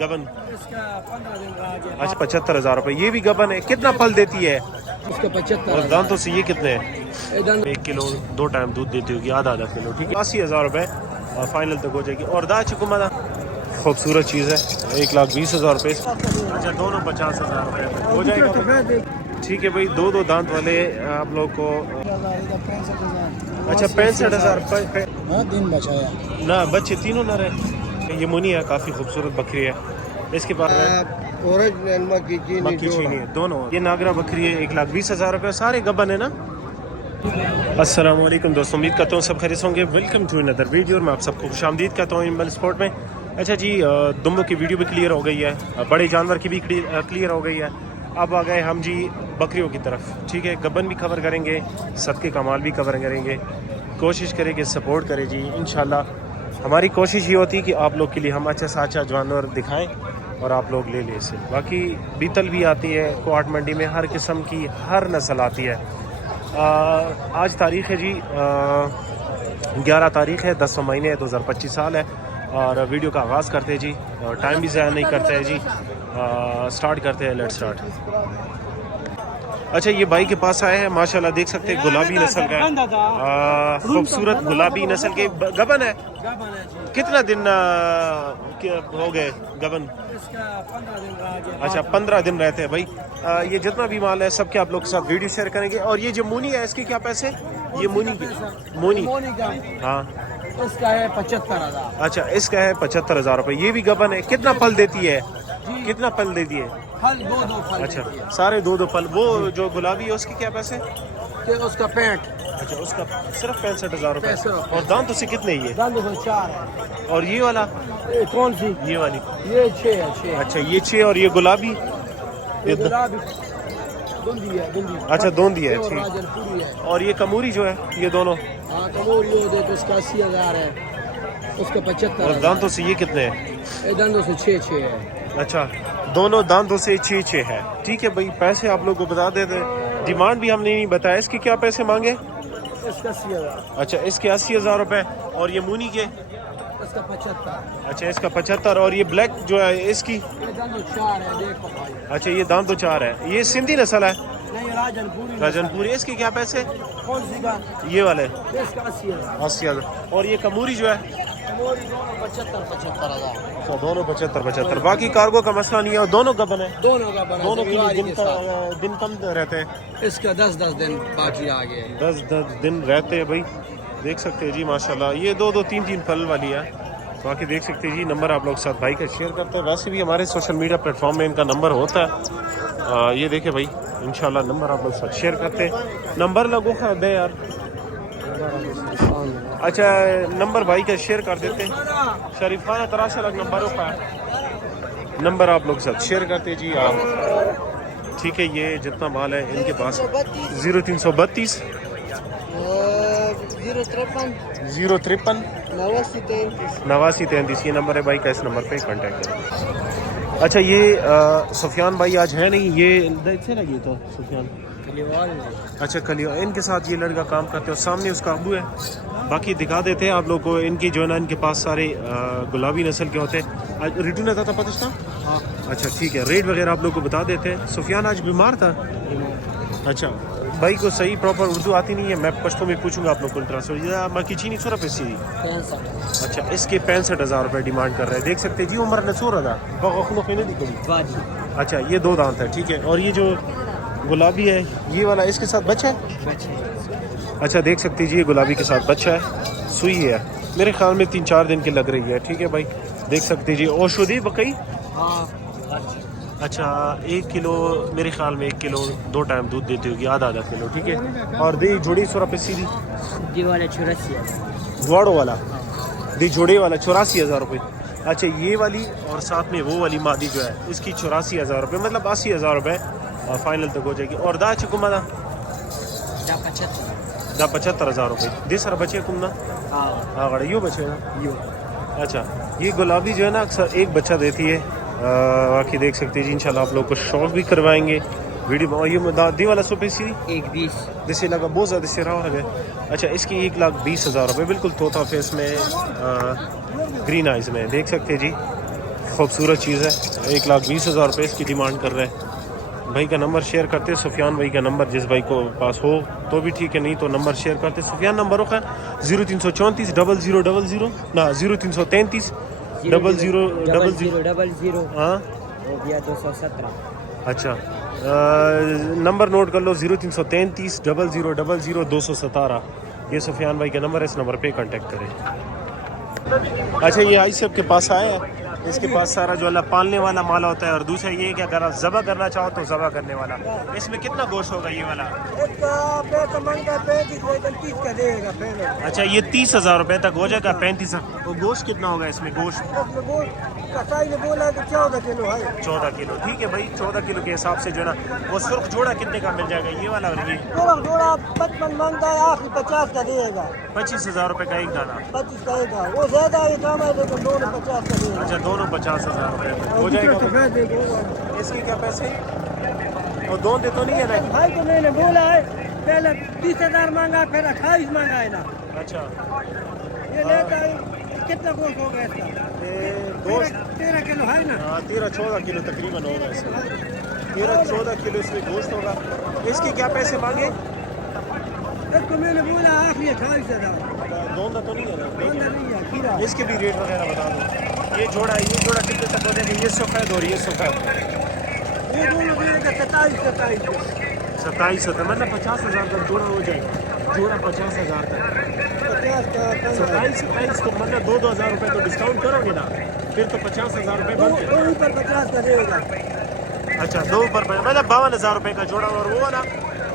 गबन इसका 15 दिन रह गया। अच्छा 75,000 रुपए। ये भी गबन है, कितना फल देती है? इसका 75। और दांतों से ये कितने हैं? इधर 1 किलो 2 टाइम दूध देती होगी, आधा किलो। ठीक है 80,000 रुपए फाइनल तक हो जाएगी। और दा चुकुमा खूबसूरत चीज़ है, 1,20,000 रुपए। अच्छा दोनों 50,000 रुपए हो जाएगा। ठीक है भाई, दो दांत वाले आप लोग को। अच्छा 65,000 दिन बचाया। ना बच्चे तीनों ना रहे। ये मुनी है, काफ़ी खूबसूरत बकरी है। इसके बाद मक्की चीनी है दोनों। ये नागरा बकरी है, 1,20,000 रुपये। सारे गबन है ना। अस्सलाम वालेकुम दोस्तों, उम्मीद करता हूँ सब खैरियत होंगे। Welcome to another video. मैं आप सबको खुशामदीद कहता हूँ एनिमल स्पोर्ट में। अच्छा जी, दुम्बों की वीडियो भी क्लियर हो गई है, बड़े जानवर की भी क्लियर हो गई है। अब आ गए हम जी बकरियों की तरफ। ठीक है, गबन भी कवर करेंगे, सबके कमाल भी कवर करेंगे। कोशिश करेंगे सपोर्ट करें जी इंशाल्लाह। हमारी कोशिश ये होती है कि आप लोग के लिए हम अच्छा सा अच्छा जानवर दिखाएं और आप लोग ले लें इसे। बाकी बीतल भी आती है कोआट मंडी में, हर किस्म की हर नस्ल आती है। आज तारीख़ है जी 11 तारीख़ है, 10 महीने 2025 साल है। और वीडियो का आगाज़ करते हैं जी, टाइम भी ज़ाया नहीं करते हैं जी, स्टार्ट करते हैं। Let's start. अच्छा ये भाई के पास आए हैं, माशाल्लाह देख सकते हैं गुलाबी नस्ल का है, खूबसूरत गुलाबी नस्ल के गबन है। कितना दिन हो गए गबन? इसका 15 दिन रह गया। अच्छा 15 दिन रहते हैं भाई। ये जितना भी माल है सबके आप लोग के साथ वीडियो शेयर करेंगे। और ये जो मुनी है इसके क्या पैसे? ये मुनी की मुनी का हाँ इसका है 75,000। अच्छा इसका है 75,000 रुपये। ये भी गबन है, कितना फल देती है? कितना फल देती है? फल दो फल। अच्छा सारे दो फल। वो जो गुलाबी है उसके क्या पैसे? कि उसका 65। अच्छा उसका सिर्फ 65,000 रुपये। 65,000। और दांत उसे कितने ही है? दांत 4 है। और ये वाला कौन सी? ये वाली ये 6 है। 6 अच्छा ये 6। और ये गुलाबी ये गुलाबी दुंदी है। अच्छा दोंदी है। ठीक। राजनपुरी है। और ये कमूरी जो है ये दोनों? हाँ कमोरी हो देखो, उसका 80,000 है, उसका 75। और दांतों से ये कितने हैं? ये दांतों से 6 है। अच्छा दोनों दांतों से 6 है। ठीक है भाई, पैसे आप लोग को बता देते हैं, डिमांड भी हमने नहीं बताया। इसके क्या पैसे मांगे? इसका 80,000। अच्छा इसके 80,000 रुपये। और ये मुनी के? इसका 75। अच्छा इसका 75। और ये ब्लैक जो है इसकी? ये दांतों 4 है देखो भाई। अच्छा ये दांत तो 4 है। ये सिंधी नस्ल है? नहीं राजनपुरी। राजनपुरी। इसके क्या पैसे? कौन सी का? ये वाले इसका 80,000। 80,000। और ये कमूरी जो है? कमोरी दोनों 75,000। अच्छा दोनों 75। बाकी कार्गो का मसला नहीं है। और दोनों गबन है? दोनों का बना दोनों दिवाली के के साथ। दिन कम रहते हैं? इसका 10 दिन बाकी आ गए। 10 दिन रहते हैं भाई। देख सकते हैं जी माशाल्लाह। ये 2 3 फल वाली है। बाकी देख सकते हैं जी, नंबर आप लोग साथ भाई का शेयर करते हैं। वैसे भी हमारे सोशल मीडिया प्लेटफॉर्म में इनका नंबर होता है। ये देखे भाई इंशाल्लाह नंबर आप लोग साथ शेयर करते हैं। नंबर लगो कर दे यार। अच्छा नंबर भाई का शेयर कर देते हैं। शरीफ खाना तराशा लग नंबरों का नंबर आप लोग साथ शेयर करते हैं जी आप। ठीक है, ये जितना माल है इनके पास 0332 053 8933 ये नंबर है भाई का। इस नंबर पे कांटेक्ट करें। अच्छा ये सुफियान भाई आज है नहीं, ये से लगी तो सुफियान। अच्छा कलियो इनके साथ ये लड़का काम करते हो, सामने उसका अबू है। बाकी दिखा देते हैं आप लोग को। इनकी जो है ना, इनके पास सारे गुलाबी नस्ल के होते हैं। आज रिटू ने था पता था? हाँ। अच्छा ठीक है, रेट वगैरह आप लोग को बता देते हैं। सुफियान आज बीमार था। अच्छा भाई को सही प्रॉपर उर्दू आती नहीं है, मैं पश्तो में पूछूंगा आप लोग को ट्रांसफर। मक्की चीनी 100 रुपये सी। अच्छा इसके 65,000 रुपये डिमांड कर रहे हैं। देख सकते हैं जी, उम्र नसूर अदा। अच्छा ये 2 दांत है। ठीक है, और ये जो गुलाबी है ये वाला इसके साथ बच्चा है? अच्छा देख सकते हैं जी, ये गुलाबी के साथ बच्चा है, सुई है। मेरे ख्याल में 3-4 दिन की लग रही है। ठीक है भाई, देख सकते हैं जी। औषधि बकई? हाँ। अच्छा 1 किलो मेरे ख्याल में 1 किलो 2 टाइम दूध देती होगी, आधा किलो। ठीक है, और दी जोड़ी 100 रुपये सीधी। दी वाले 84 गुआड़ो वाला दी जोड़े वाला 84,000 रुपये। अच्छा ये वाली और साथ में वो वाली मादी जो है इसकी 84,000 रुपये, मतलब 80,000 रुपये फाइनल तक हो जाएगी। और दा चुकुमा दा 75,000 रुपये। दे सर बचे कुमना? हाँ गड़ा यू बचे ना यू। अच्छा ये गुलाबी जो है ना अक्सर एक बच्चा देती है। बाकी देख सकते हैं जी इंशाल्लाह आप लोग को शौक भी करवाएंगे वीडियो। ये दी वाला 100 पैसे 120 जैसे लगा बहुत ज़्यादा से रहा लगे। अच्छा इसकी 1,20,000 रुपये, बिल्कुल तोता फेस में ग्रीन आइज में। देख सकते हैं जी خوبصورت چیز ہے، 1,20,000 روپے اس کی ڈیمانڈ کر رہے ہیں۔ بھائی کا نمبر شیئر کرتے، سفیان بھائی کا نمبر، جس بھائی کو پاس ہو تو بھی ٹھیک ہے، نہیں تو نمبر شیئر کرتے۔ سفیان نمبر ہے 0334 0000 نہ 0333 0000 ہاں وہ بھی 217۔ اچھا نمبر نوٹ کر لو، 0333 0000 217۔ یہ سفیان بھائی کا نمبر ہے، اس نمبر پہ کانٹیکٹ کریں۔ اچھا یہ آئی سب کے پاس آیا ہے، اس کے پاس سارا جو اللہ پالنے والا مالا ہوتا ہے، اور دوسرا یہ کہ اگر آپ ذبح کرنا چاہو تو ذبح کرنے والا۔ اس میں کتنا گوشت ہوگا یہ والا؟ اچھا یہ 30,000 روپے تک ہو جائے گا، 35۔ اور گوشت کتنا ہوگا اس میں؟ گوشت 14 کلو، ٹھیک ہے بھائی، 14 کلو کے حساب سے جو ہے نا وہ سرخ جوڑا کتنے کا مل جائے گا یہ والا؟ اور یہ جوڑا 55 مانگتا ہے، آخری 50 کا دے گا۔ 25,000 روپے کا ایک دانہ؟ 25 کا دے گا، وہ زیادہ ہے کام ہے، لیکن دونوں 50 کا دے گا۔ اچھا دونوں 50,000 روپے ہو جائے گا۔ اس کے کیا پیسے؟ اور دون دے تو نہیں ہے نا؟ بھائی کو میں نے بولا ہے پہلے 30,000 مانگا، پھر 28 مانگا ہے نا۔ اچھا یہ لیتا ہے کتنا گوشت ہوگا اس کا؟ گوشت 13 کلو ہے نا؟ 13-14 کلو تقریباً ہوگا اس میں، 13-14 کلو اس میں گوشت ہوگا۔ اس کے کیا پیسے مانگے؟ اس کو میں نے بولا آخری 28,000۔ دونوں تو نہیں ہے نا؟ نہیں ہے کھیرا۔ اس کے بھی ریٹ وغیرہ بتا دو۔ یہ جوڑا کتنے تک ہو جائے گا؟ یہ سفید اور یہ سفید؟ یہ دونوں دے گا 27 27 مطلب 50,000 تک جوڑا ہو جائے گا، جوڑا 50,000 تک۔ 50 کا 27 تو مطلب 2,000 روپے تو ڈسکاؤنٹ کرو گے نا، پھر تو 50,000 روپے بنتے۔ دو اوپر 50 کا دے گا۔ اچھا دو اوپر مطلب 52,000 روپے کا جوڑا، اور وہ والا؟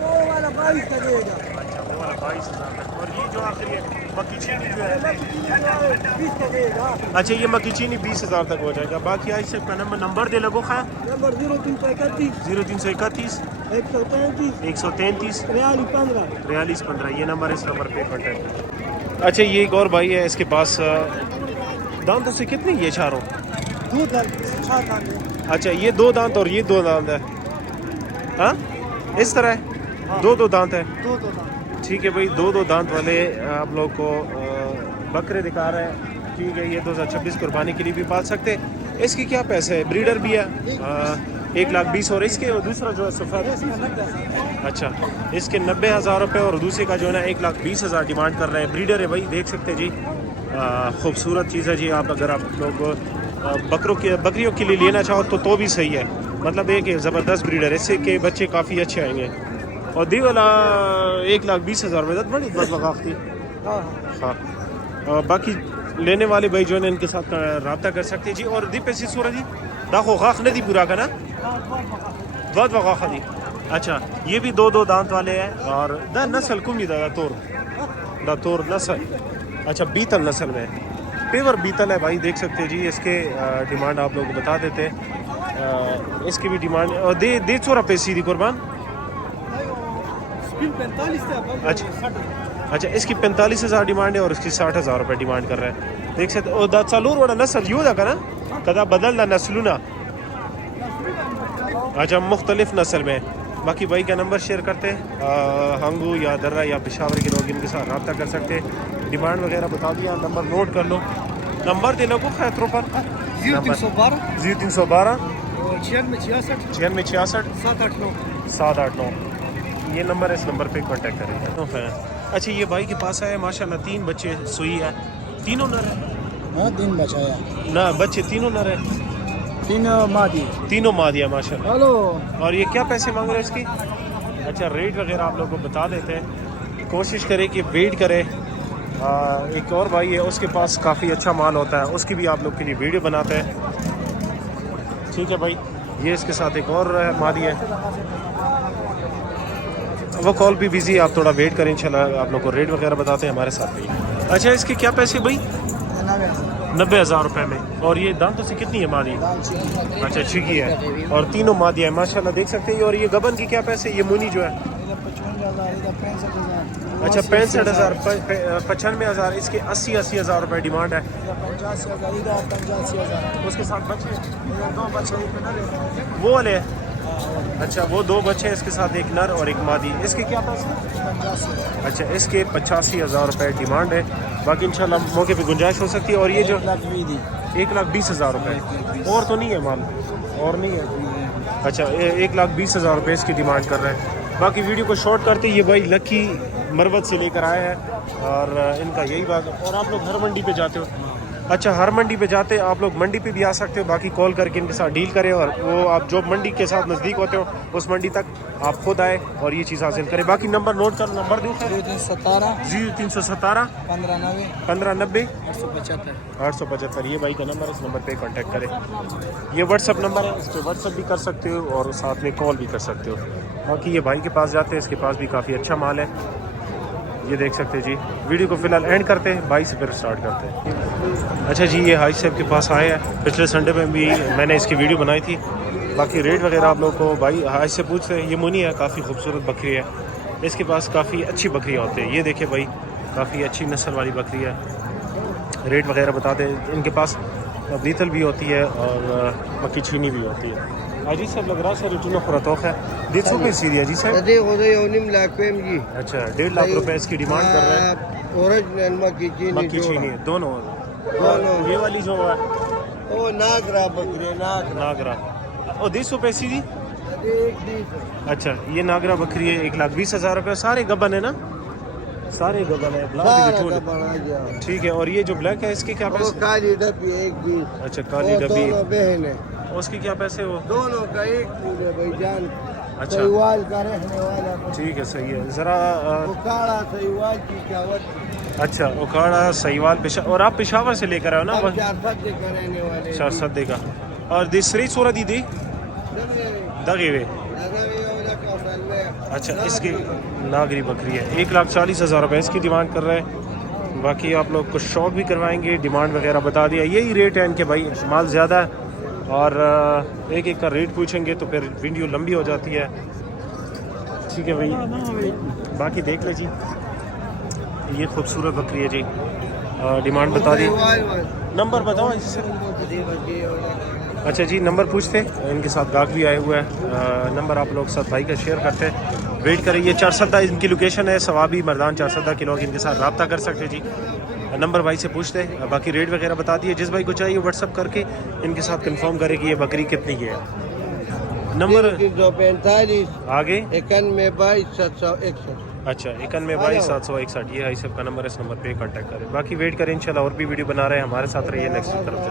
وہ والا 22 کا دے گا۔ اچھا وہ والا 22,000 تک۔ اور یہ جو آخری ہے مکی چینی جو ہے؟ 20 کا دے گا۔ اچھا یہ مکی چینی 20,000 تک ہو جائے گا۔ باقی آج سے کا نمبر دے لگو خواہ؟ نمبر 0331 0331 133 133 43 4315، یہ نمبر، اس نمبر پہ کانٹیکٹ۔ اچھا یہ ایک اور بھائی ہے، اس کے پاس دانتوں سے کتنے یہ چاروں؟ دودھ ساتھ آتے۔ اچھا یہ 2 دانت اور یہ 2 دانت ہے، ہاں اس طرح ہے، 2 دانت ہے، دو ٹھیک ہے بھائی، 2 دانت والے آپ لوگ کو بکرے دکھا رہے ہیں، ٹھیک ہے۔ یہ 2026 قربانی کے لیے بھی پال سکتے۔ اس کی کیا پیسے ہے؟ بریڈر بھی ہے 1,20,000، اور اس کے دوسرا جو ہے سفید؟ اچھا اس کے 90,000 روپے، اور دوسرے کا جو ہے نا 1,20,000 ڈیمانڈ کر رہے ہیں۔ بریڈر ہے بھائی، دیکھ سکتے جی، خوبصورت چیز ہے جی۔ اگر آپ لوگ بکریوں کے لیے لینا چاہو تو بھی صحیح ہے، مطلب ایک زبردست بریڈر ہے، اس سے کے بچے کافی اچھے آئیں گے۔ اور دی والا 1,20,000 روپے بڑی بس وقافتی۔ ہاں باقی لینے والے بھائی جو ہے نا ان کے ساتھ رابطہ کر سکتے ہیں جی۔ اور دی پیسی سورہ جی داخو غاخ نہیں دی پورا کا نا، بہت وقاخ دی۔ اچھا یہ بھی 2 دانت والے ہیں، اور دا نسل کمی دا تور نسل، اچھا بیتل نسل میں پیور بیتل ہے بھائی، دیکھ سکتے جی۔ اس کے ڈیمانڈ آپ لوگ بتا دیتے، اس کی بھی ڈیمانڈ اور دے چورا پیسی دی قربان۔ اچھا اس کی 45,000 ڈیمانڈ ہے، اور اس کی 60,000 روپے ڈیمانڈ کر رہے ہیں، دیکھ سکتے۔ اور دا چالور والا نسل یوں دا کا نا کدا بدل دا نسلونا، اچھا مختلف نسل میں۔ باقی بھائی کا نمبر شیئر کرتے، ہنگو یا درہ یا پشاور کے لوگ ان کے ساتھ رابطہ کر سکتے، ڈیمانڈ وغیرہ بتا دیا، نمبر نوٹ کر لو۔ نمبر دے لوگوں خیروں پر 0312 0312 96 66 789 789، یہ نمبر ہے، اس نمبر پہ کانٹیکٹ کریں۔ اچھا یہ بھائی کے پاس آیا ماشاءاللہ، 3 بچے سوئی ہے، تینوں نر ہے؟ ہاں 3 بچایا، نہ بچے تینوں نر ہے، 3 مادی، تینوں ماں دیا ماشاءاللہ۔ ہلو۔ اور یہ کیا پیسے مانگ رہے ہیں اس کی؟ اچھا ریٹ وغیرہ آپ لوگوں کو بتا دیتے ہیں، کوشش کرے کہ ویٹ کرے۔ ایک اور بھائی ہے، اس کے پاس کافی اچھا مال ہوتا ہے، اس کی بھی آپ لوگ کے لیے ویڈیو بناتے ہیں، ٹھیک ہے بھائی۔ یہ اس کے ساتھ ایک اور مادی ہے، وہ کال بھی بزی ہے، آپ تھوڑا ویٹ کریں، انشاءاللہ آپ لوگ کو ریٹ وغیرہ بتاتے ہیں ہمارے ساتھ بھی۔ اچھا اس کے کیا پیسے بھائی؟ 90,000 روپے میں۔ اور یہ دانتوں سے کتنی ہے مادی؟ اچھا چھکی ہے، اور تینوں مادی ہے ماشاءاللہ، دیکھ سکتے ہیں۔ اور یہ گبن کی کیا پیسے؟ یہ مونی جو ہے اچھا 65,000 95,000، اس کے 80,000 روپے ڈیمانڈ ہے۔ 85,000 اس کے ساتھ بچے 2 بچے وہ والے अच्छा, वो 2 बच्चे हैं, इसके साथ एक नर और एक मादी। इसके क्या पैसे? अच्छा, इसके 85,000 रुपये डिमांड है। बाकी इंशाल्लाह मौके पे गुंजाइश हो सकती है। और ये जो 1,20,000 रुपये, और तो नहीं है माल? और नहीं है। अच्छा, 1,20,000 रुपये इसकी डिमांड कर रहे हैं। बाकी वीडियो को शॉर्ट करते ये भाई लकी मरवत से लेकर आए हैं और इनका यही बात है। और आप लोग हर मंडी पे जाते हो? अच्छा, हर मंडी पे जाते हैं आप लोग, मंडी पे भी आ सकते हो। बाकी कॉल करके इनके साथ डील करें और वो आप जो मंडी के साथ नज़दीक होते हो उस मंडी तक आप खुद आए और ये चीज़ हासिल करें। बाकी नंबर नोट कर, नंबर दो। 0317 1590 875। ये भाई का नंबर है, इस नंबर पे कांटेक्ट करें। ये व्हाट्सअप नंबर है, इस पर व्हाट्सअप भी कर सकते हो और साथ में कॉल भी कर सकते हो। बाकी ये भाई के पास जाते हैं, इसके पास भी काफ़ी अच्छा माल है, ये देख सकते हैं जी। वीडियो को फिलहाल एंड करते हैं, भाई से फिर स्टार्ट करते हैं। अच्छा जी, ये हाई साहब के पास आए हैं, पिछले संडे में भी मैंने इसकी वीडियो बनाई थी। बाकी रेट वगैरह आप लोग को भाई हाई से पूछते हैं। ये मुनी है, काफ़ी खूबसूरत बकरी है, इसके पास काफ़ी अच्छी बकरियाँ होती हैं। ये देखिए भाई, काफ़ी अच्छी नस्ल वाली बकरी है। रेट वगैरह बताते हैं। इनके पास बीतल भी होती है और मक्की छीनी भी होती है। अजी सब लग रहा है सर, रुटीन खुरातोक है 150 रुपये सीधी है जी सर। जी अच्छा, 1.5 लाख रुपए इसकी डिमांड कर रहे हैं। ओरिजिनल मक्की छीनी है दोनों। ये वाली जो है वो नागरा बकरी नागरा, और 150 रुपये सीधी। अच्छा, ये नागरा बकरी है, 1,20,000 रुपये। सारे गबन है ना? सारे गबन है, ब्लैक। ठीक है। और ये जो ब्लैक है इसके क्या पैसे? काली डब्बी एक भी। अच्छा, काली डब्बी बहन है, उसके क्या पैसे? वो दोनों का एक फूल है भाईजान। अच्छा, सहीवाल का रहने वाला। ठीक है, सही है। ज़रा उकाड़ा सहीवाल की चावत। अच्छा, उकाड़ा सहीवाल और आप पेशावर से लेकर आए हो ना? रहने वाले 4 सदे का। और दूसरी सूरत दी दगे हुए। अच्छा, इसकी नागरी बकरी है, 1,40,000 रुपये इसकी डिमांड कर रहे हैं। बाकी आप लोग को शौक भी करवाएंगे, डिमांड वगैरह बता दिया। यही रेट है इनके भाई, माल ज़्यादा है और एक एक का रेट पूछेंगे तो फिर वीडियो लंबी हो जाती है। ठीक है भाई, बाकी देख ले जी। ये खूबसूरत बकरी है जी, डिमांड बता दी। नंबर बताओ इससे। अच्छा जी, नंबर पूछते, इनके साथ गाहक भी आए हुए हैं। नंबर आप लोग साथ भाई का शेयर करते हैं। वेट करें, ये 4 सदा इनकी लोकेशन है, सवाबी मर्दान 4 सदा के लोग इनके साथ रब्ता कर सकते जी। नंबर भाई से पूछते हैं। बाकी रेट वगैरह बता दिए। जिस भाई को चाहिए व्हाट्सअप करके इनके साथ कंफर्म करे कि ये बकरी कितनी की है। नंबर 345 आगे 9122 अच्छा, 9122 761। ये भाई साहब का नंबर है, इस नंबर पे कांटेक्ट करें। बाकी वेट करें, इंशाल्लाह और भी वीडियो बना रहे हैं, हमारे साथ रहिए। नेक्स्ट तरफ